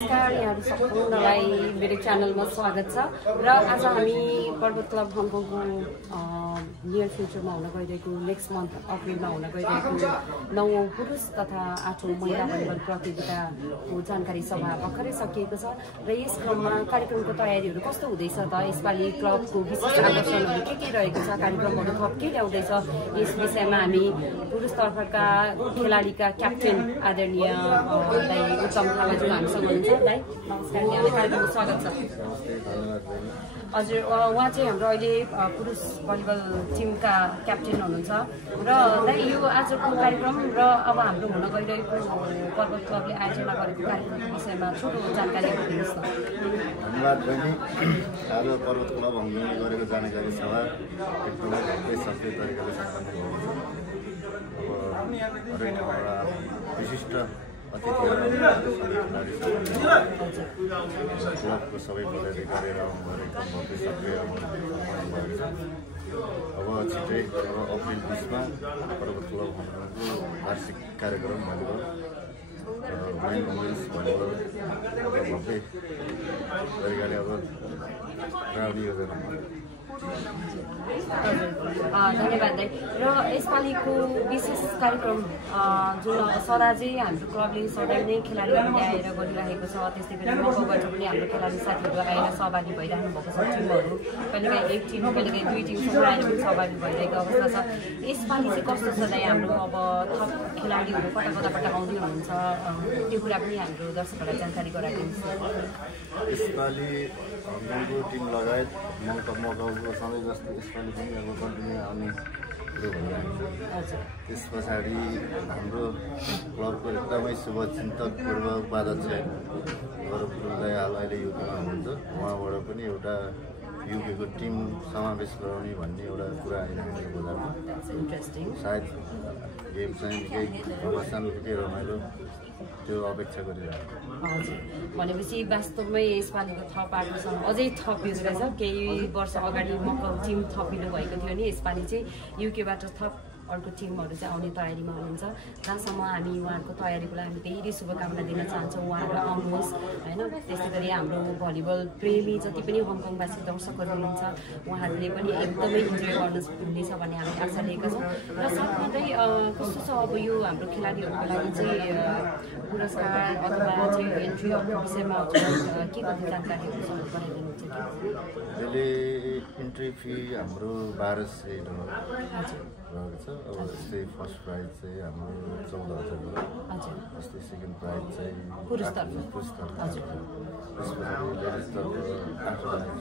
नमस्कार, यहाँहरू सम्पूर्णलाई मेरो च्यानलमा स्वागत छ र आज हामी पर्वत क्लब हङकङको नियर फ्युचरमा हुन गइरहेको नेक्स्ट मन्थ अप्रिलमा हुन गइरहेको 9औं पुरुष तथा 8औं महिला भलिबल प्रतियोगिताको जानकारी सभा भर्खरै सकिएको छ र यस क्रममा कार्यक्रमको तयारीहरू कस्तो हुँदैछ त, यसपालि क्लबको विशेष आकर्षणहरू के रहेको छ, कार्यक्रमहरू थप के ल्याउँदैछ, यस विषयमा हामी पुरुषतर्फका खेलाडीका क्याप्टेन आदरणीय उत्तम थापाज्यू हामीसँग हुनुहुन्छ। भाइ नमस्कार, यहाँलाई कार्यक्रममा स्वागत छ। हजुर, उहाँ चाहिँ हाम्रो अहिले पुरुष भलिबल टिमका क्याप्टेन हुनुहुन्छ र दाइ यो आजको कार्यक्रम र अब हाम्रो हुन गइरहेको पर्वत क्लबले आयोजना गरेको कार्यक्रमको विषयमा छोटो जानकारीहरू दिनुहोस् न। धन्यवाद बहिनी। आज पर्वत क्लब हङकङले गरेको जानकारी सभा एकदमै भव्य सफल तरिकाले सम्पन्न भएको छ। अब हरेक विशिष्ट अतिथिहरू क्लबको सबै पदाधिकारी गरेर आउनुभएको भव्य सक्रिय भएको छ। अब छिटै अप्रिल 20मा पर्वत क्लब हङकङको वार्षिक कार्यक्रम भलिबल मेन वुमेन्स भलिबल भव्य तरिकाले अब प्रारम्भ योजना। धन्यवाद दाइ। र यसपालिको विशेष कार्यक्रम जुन सदा चाहिँ हाम्रो क्लबले सधैँ नै खेलाडीहरू ल्याएर गरिरहेको छ, त्यस्तै गरी मकौबाट पनि हाम्रो खेलाडी साथीहरू आएर सहभागी भइरहनु भएको छ। टिमहरू कहिलेकाहीँ एक टिम, कहिलेकाहीँ दुई टिमसम्म आएर पनि सहभागी भइरहेको अवस्था छ। यसपालि चाहिँ कस्तो छ दाइ, हाम्रो अब थप खेलाडीहरू कताबाट आउँदै हुनुहुन्छ, त्यो कुरा पनि हाम्रो दर्शकहरूलाई जानकारी गराइदिनुहोस्। यसपालि हङकङको टिम लगायत मकाउको सधैँ जस्तो यसपालि पनि अब कन्टिन्यू आउने कुरो भइरहेको छ। त्यस पछाडि हाम्रो क्लबको एकदमै शुभचिन्तक पूर्व उपाध्यक्ष गौरव गुरुङलाई हाल अहिले युकेमा हुनुहुन्छ, उहाँबाट पनि एउटा युकेको टिम समावेश गराउने भन्ने एउटा कुरा आइरहेको छ बजारमा। सायद गेम चाहिँ निकै अवस्थान निकै रमाइलो त्यो अपेक्षा गरिरहेको। हजुर, भनेपछि वास्तवमै यसपालिको थप आकर्षण अझै थपिँदो रहेछ। केही वर्ष अगाडि मकाउ टिम थपिनु भएको थियो भने यसपालि चाहिँ युकेबाट थप अर्को टिमहरू चाहिँ आउने तयारीमा हुनुहुन्छ। जहाँसम्म हामी उहाँहरूको तयारीको लागि हामी धेरै शुभकामना दिन चाहन्छौँ। उहाँहरू आउनुहोस् होइन। त्यस्तै गरी हाम्रो भलिबल प्रेमी जति पनि हङकङवासी दर्शकहरू हुनुहुन्छ उहाँहरूले पनि एकदमै इन्जोय गर्नुहुनेछ भन्ने हामी आशा लिएका छौँ। र साथसाथै कस्तो छ अब यो हाम्रो खेलाडीहरूको लागि चाहिँ पुरस्कार अथवा चाहिँ एन्ट्रीहरूको विषयमा के कति जानकारीहरू गराइदिनुहुन्छ कि? अहिले इन्ट्री फी हाम्रो 1200 रहेको छ। अब जस्तै फर्स्ट प्राइज चाहिँ हाम्रो 14,000 हो। जस्तै सेकेन्ड प्राइज चाहिँ पुरस्कार त्यसपछि लेडिजतर्फ 8,000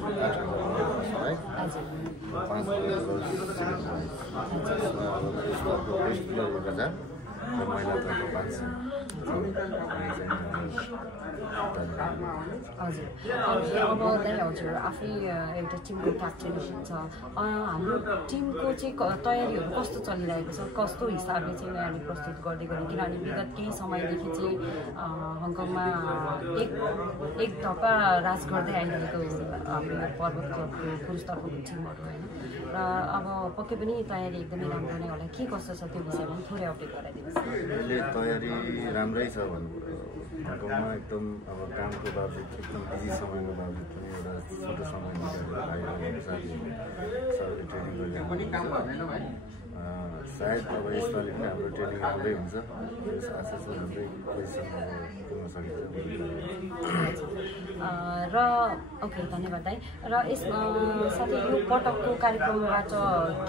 फर्स्ट प्राइज, 5,000 सेकेन्ड प्राइज। त्यसमा अब पुरस्कारको बेस्ट प्लेयर 1,000 र महिलातर्फ 500। हजुर, अब दाइ हजुर आफै एउटा टिमको क्याप्टेन हुनुहुन्छ, हाम्रो टिमको चाहिँ तयारीहरू कस्तो चलिरहेको छ, कस्तो हिसाबले चाहिँ यहाँले प्रस्तुत गर्दै गऱ्यो? किनभने विगत केही समयदेखि चाहिँ हङकङमा एक धप्पा राज गर्दै आइरहेको हाम्रो पर्वत क्लबको पुरुषतर्फको टिमहरू होइन, र अब पक्कै पनि तयारी एकदमै राम्रो नै होला। के कस्तो छ त्यो विषयमा पनि थोरै अपडेट गराइदिनुहोस्। अहिले तयारी राम्रै छ भन्नु पर्यो। हङकङमा एकदम अब कामको बावजुद एकदम बिजी समयको बावजुद पनि एउटा छोटो समय निकालेर आइरहेको साथीहरू सबैले ट्रेनिङ गरिरहेको। सायद अब यसपालि पनि हाम्रो ट्रेनिङ राम्रै हुन्छ, त्यस आशा छ राम्रै पोजिसनमा पुग्न सकिन्छ। र ओके, धन्यवाद दाइ। र यस साथै यो पटकको कार्यक्रमबाट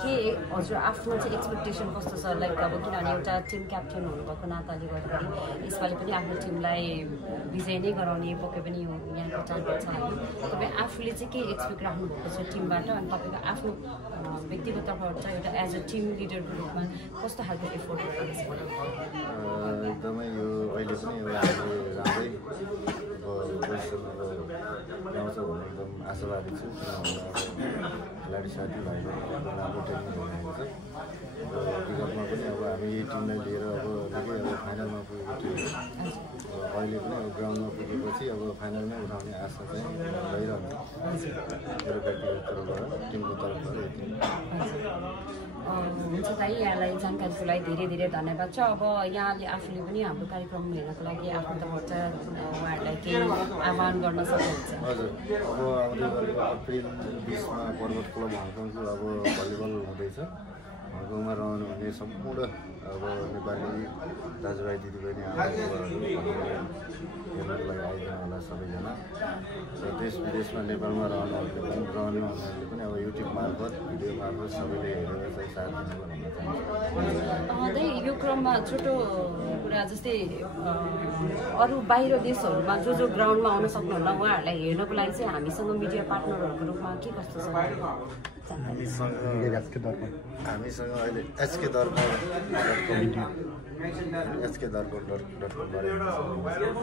के हजुर आफ्नो चाहिँ एक्सपेक्टेसन कस्तो छ? लाइक अब किनभने एउटा टिम क्याप्टेन हुनुभएको नाताले गर्दाखेरि यसपालि पनि आफ्नो टिमलाई विजय नै गराउने पक्कै पनि यहाँको टार्गेट छ होइन। तपाईँ आफूले चाहिँ के एक्सपेक्ट राख्नुभएको छ टिमबाट, अनि तपाईँको आफ्नो व्यक्तिगत तर्फबाट चाहिँ एउटा एज अ टिम लिडरको रूपमा कस्तो खालको एफोर्ट गर्दैछ? एकदमै यो अहिले पनि एउटा हामीले राम्रै पोजिसनमा ल्याउँछ भन्ने एकदम आशावादी छु। किनभने अब खेलाडी साथीभाइले राम्रो ट्रेनिङ भइरहेको छ। र विगतमा पनि अब हामी यही टिमलाई लिएर अब निकै अब फाइनलमा पुगेको थियो। अहिले पनि अब ग्राउन्डमा पुगेपछि अब फाइनलमै उठाउने आशा चाहिँ रहिरहन्छ मेरो व्यक्तिगत तर्फबाट टिमको तर्फबाट यति हुन्छ दाइ यहाँलाई जानकारीको लागि धेरै धेरै धन्यवाद छ अब यहाँले आफूले पनि हाम्रो कार्यक्रम हेर्नको लागि आफ्नो तर्फबाट उहाँहरूलाई केही आह्वान गर्न सक्नुहुन्छ हजुर अब आउँदै अप्रिल 20मा पर्वत क्लब हङकङको अब भलिबल हुँदैछ हङकङमा रहनु हुने सम्पूर्ण अब नेपाली दाजुभाइ दिदीबहिनी हेर्नको लागि आइदिनु होला सबैजना र देश विदेशमा नेपालमा रहनुहुनेले पनि अब युट्युब मार्फत भिडियो मार्फत सबैले हेरेर चाहिँ साथ दिनु भन्न चाहन्छु यो क्रममा छोटो कुरा जस्तै अरू बाहिर देशहरूमा जो ग्राउन्डमा आउन सक्नुहुन्न उहाँहरूलाई हेर्नको लागि चाहिँ हामीसँग मिडिया पार्टनरहरूको रूपमा के कस्तो छ हामीसँग अहिले एचके दर्पण.com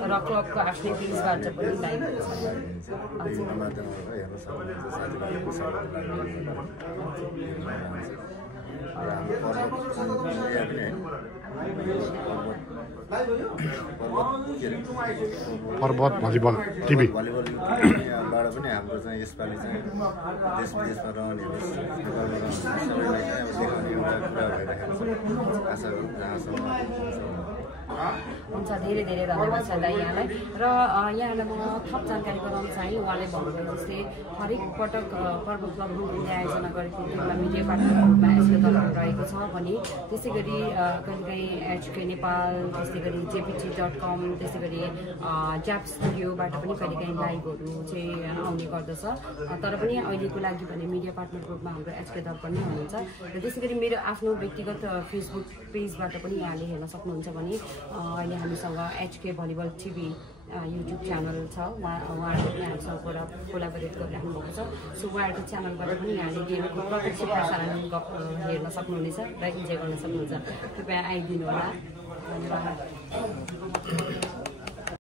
र क्लबको आफ्नै पेजबाट पनि लाइभ माध्यमबाट हेर्न सक्नुहुन्छ साथीभाइको पर्वत भलिबल टिभी भलिबलबाट पनि हाम्रो चाहिँ यसपालि चाहिँ देश विदेशमा रहनेहरू नेपालमा रहने सबैलाई चाहिँ अब देखाउने एउटा कुरा भइरहेको छ आशा गरौँ जहाँसम्म हुन्छ धेरै धेरै धन्यवाद छ दाइ यहाँलाई र यहाँलाई म थप जानकारी गराउन चाहेँ उहाँले भन्नुभयो जस्तै हरेक पटक पर्वत क्लब हङकङले आयोजना गरेको टिममा मिडिया पार्टनरहरूमा एचके दर्पण रहेको छ भने त्यसै गरी कहिलेकाहीँ एचके नेपाल त्यसै गरी jpt.com त्यसै गरी ज्याप स्टुडियोबाट पनि कहिलेकाहीँ लाइभहरू चाहिँ आउने गर्दछ तर पनि अहिलेको लागि भने मिडिया पार्टनरको रूपमा हाम्रो एचके दर्पण नै हुनुहुन्छ र त्यसै गरी मेरो आफ्नो व्यक्तिगत फेसबुक पेजबाट पनि यहाँले हेर्न सक्नुहुन्छ भने अहिले हामीसँग HK volleyball TV YouTube channel छ उहाँहरूले पनि हामीसँग कोलाबोरेट गरिराख्नु भएको छ सो उहाँहरूको च्यानलबाट पनि यहाँले गेमको प्रत्यक्ष प्रसारण हेर्न सक्नुहुनेछ र इन्जोय गर्न सक्नुहुन्छ कृपया आइदिनु होला धन्यवाद